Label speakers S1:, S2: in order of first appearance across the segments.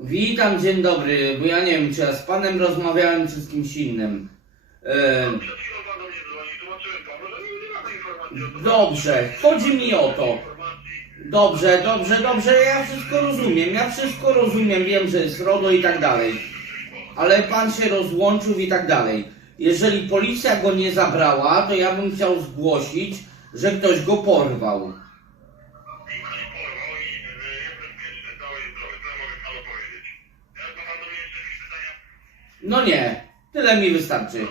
S1: Witam, dzień dobry, bo ja nie wiem, czy ja z panem rozmawiałem, czy z kimś innym. E,
S2: Przed chwilą do mnie że nie.
S1: Dobrze, chodzi mi o to. Dobrze, dobrze, dobrze, ja wszystko rozumiem, ja wszystko rozumiem, wiem, że jest RODO i tak dalej. Ale pan się rozłączył i tak dalej. Jeżeli policja go nie zabrała, to ja bym chciał zgłosić, że ktoś go porwał.
S2: Nikt nie porwał i y, jest bezpieczny, cały jest zdrowy, tyle mogę panu powiedzieć. Jak ma pan do mnie jeszcze jakieś pytania?
S1: No nie, tyle mi wystarczy.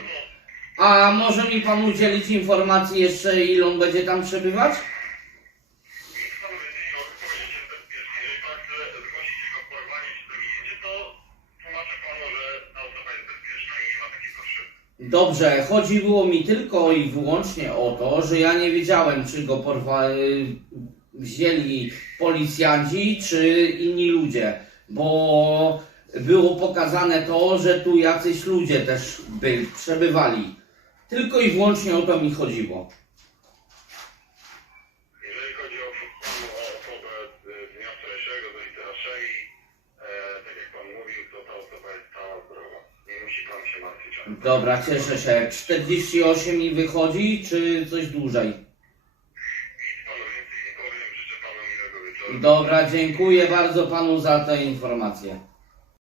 S1: A może mi pan udzielić informacji jeszcze, ile on będzie tam przebywać? Dobrze, chodziło mi tylko i wyłącznie o to, że ja nie wiedziałem, czy go porwa... wzięli policjanci, czy inni ludzie, bo było pokazane to, że tu jacyś ludzie też byli, przebywali. Tylko i wyłącznie o to mi chodziło.
S2: Jeżeli chodzi o, o osobę z dnia wczorajszego do litera szyi, e, tak jak pan mówił, to ta osoba jest cała zdrowa. Nie musi pan się martwić. o to.
S1: Dobra, cieszę się. 48 mi wychodzi, czy coś dłużej?
S2: Nic panu więcej nie powiem, życzę panu miłego wieczoru.
S1: Dobra, dziękuję bardzo panu za tę informację.